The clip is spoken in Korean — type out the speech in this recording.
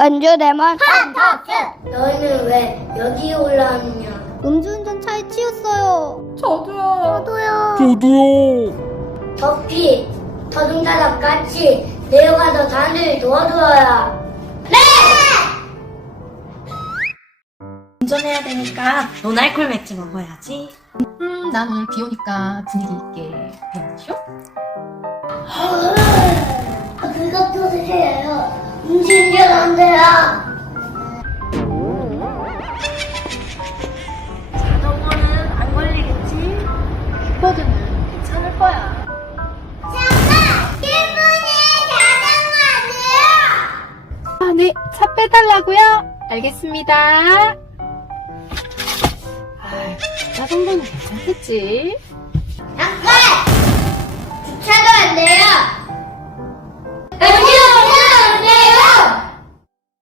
은주대만 너희는 왜 여기 올라왔느냐? 음주운전 차에 치였어요. 저도요. 저도요. 저도요. 덕피, 더듬다답 같이 내려가서 다들 도와줘야. 운전해야 되니까 노알콜 맥주 먹어야지. 음, 난 오늘 비 오니까 분위기 있게 벤쇼? 그것도 드세요. 음식은 안 돼요. 자전거는 안 걸리겠지? 킥보드는 괜찮을 거야. 아, 네. 차 빼달라고요? 알겠습니다. 아, 자전거는 괜찮겠지?